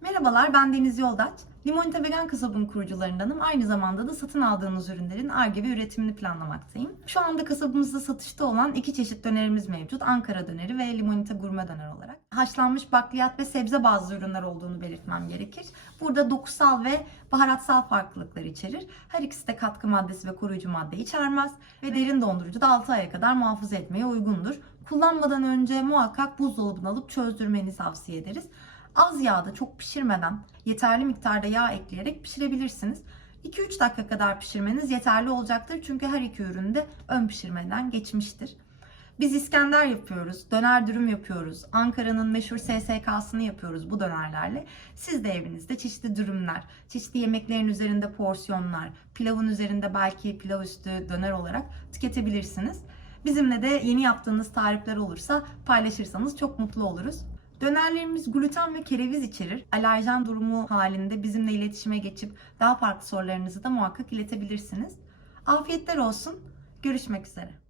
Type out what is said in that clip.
Merhabalar, ben Deniz Yoldaç. Limonita Vegan Kasabı'nın kurucularındanım. Aynı zamanda da satın aldığınız ürünlerin ARGE ve üretimini planlamaktayım. Şu anda kasabımızda satışta olan iki çeşit dönerimiz mevcut. Ankara döneri ve Limonita gurme döner olarak. Haşlanmış bakliyat ve sebze bazlı ürünler olduğunu belirtmem gerekir. Burada dokusal ve baharatsal farklılıklar içerir. Her ikisi de katkı maddesi ve koruyucu madde içermez. Ve derin dondurucuda 6 aya kadar muhafaza etmeye uygundur. Kullanmadan önce muhakkak buzdolabına alıp çözdürmenizi tavsiye ederiz. Az yağda çok pişirmeden yeterli miktarda yağ ekleyerek pişirebilirsiniz. 2-3 dakika kadar pişirmeniz yeterli olacaktır çünkü her iki ürün de ön pişirmeden geçmiştir. Biz İskender yapıyoruz, döner dürüm yapıyoruz, Ankara'nın meşhur SSK'sını yapıyoruz bu dönerlerle. Siz de evinizde çeşitli dürümler, çeşitli yemeklerin üzerinde porsiyonlar, pilavın üzerinde belki pilav üstü döner olarak tüketebilirsiniz. Bizimle de yeni yaptığınız tarifler olursa paylaşırsanız çok mutlu oluruz. Dönerlerimiz gluten ve kereviz içerir. Alerjen durumu halinde bizimle iletişime geçip daha farklı sorularınızı da muhakkak iletebilirsiniz. Afiyetler olsun. Görüşmek üzere.